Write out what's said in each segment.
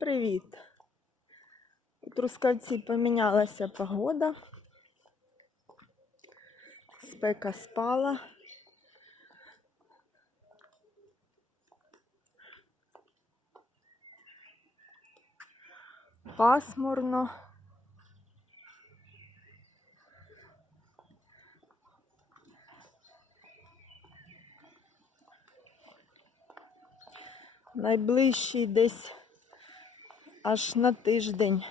Привіт. У Трускавці помінялася погода. Спека спала. Пасмурно. Найближчий десь аж на тиждень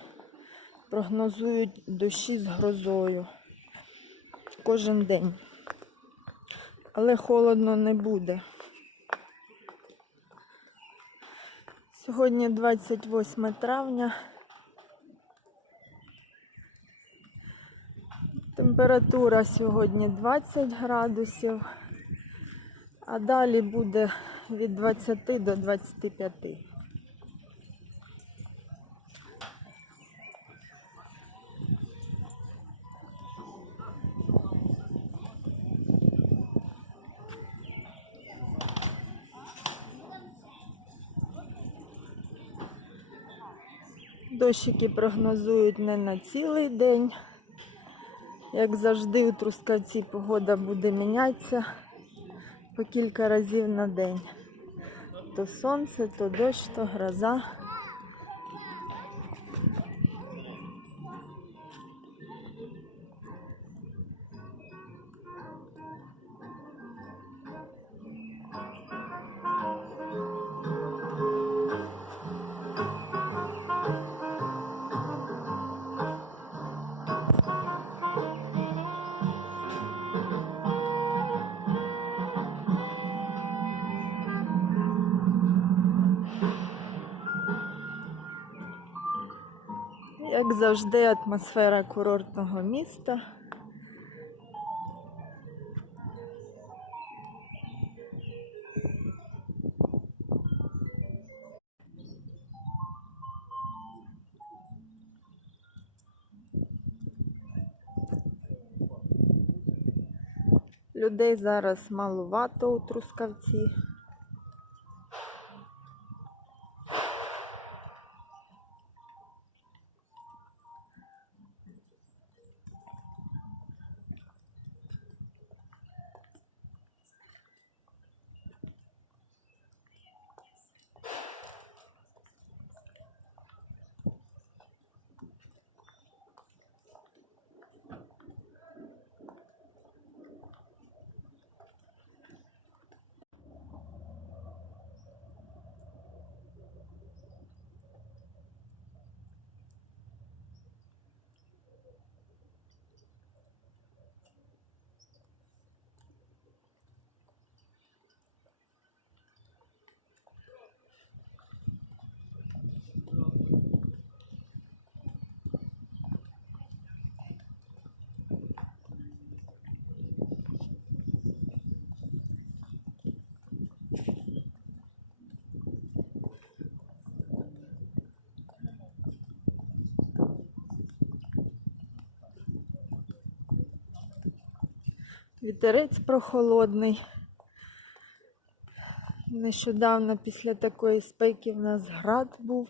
прогнозують дощі з грозою кожен день. Але холодно не буде. Сьогодні 28 травня. Температура сьогодні 20 градусів, а далі буде від 20 до 25. Дощики прогнозують не на цілий день. Як завжди, у Трускавці погода буде мінятися по кілька разів на день. То сонце, то дощ, то гроза. Як завжди, атмосфера курортного міста. Людей зараз малувато у Трускавці. Вітерець прохолодний. Нещодавно після такої спеки в нас град був.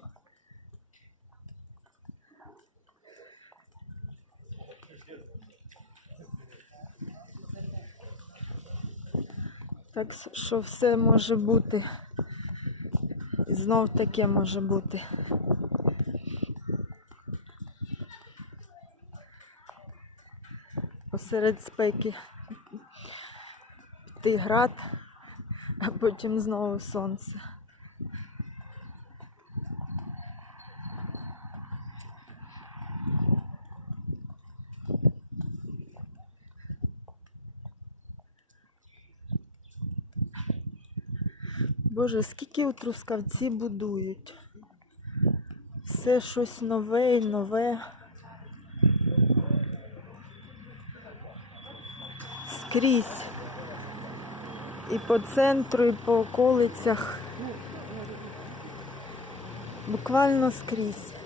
Так що все може бути. Знов таке може бути. Посеред спеки піти град, а потім знову сонце. Боже, скільки у трускавці будують. Все щось нове і нове. Скрізь. І по центру, і по околицях. Буквально скрізь.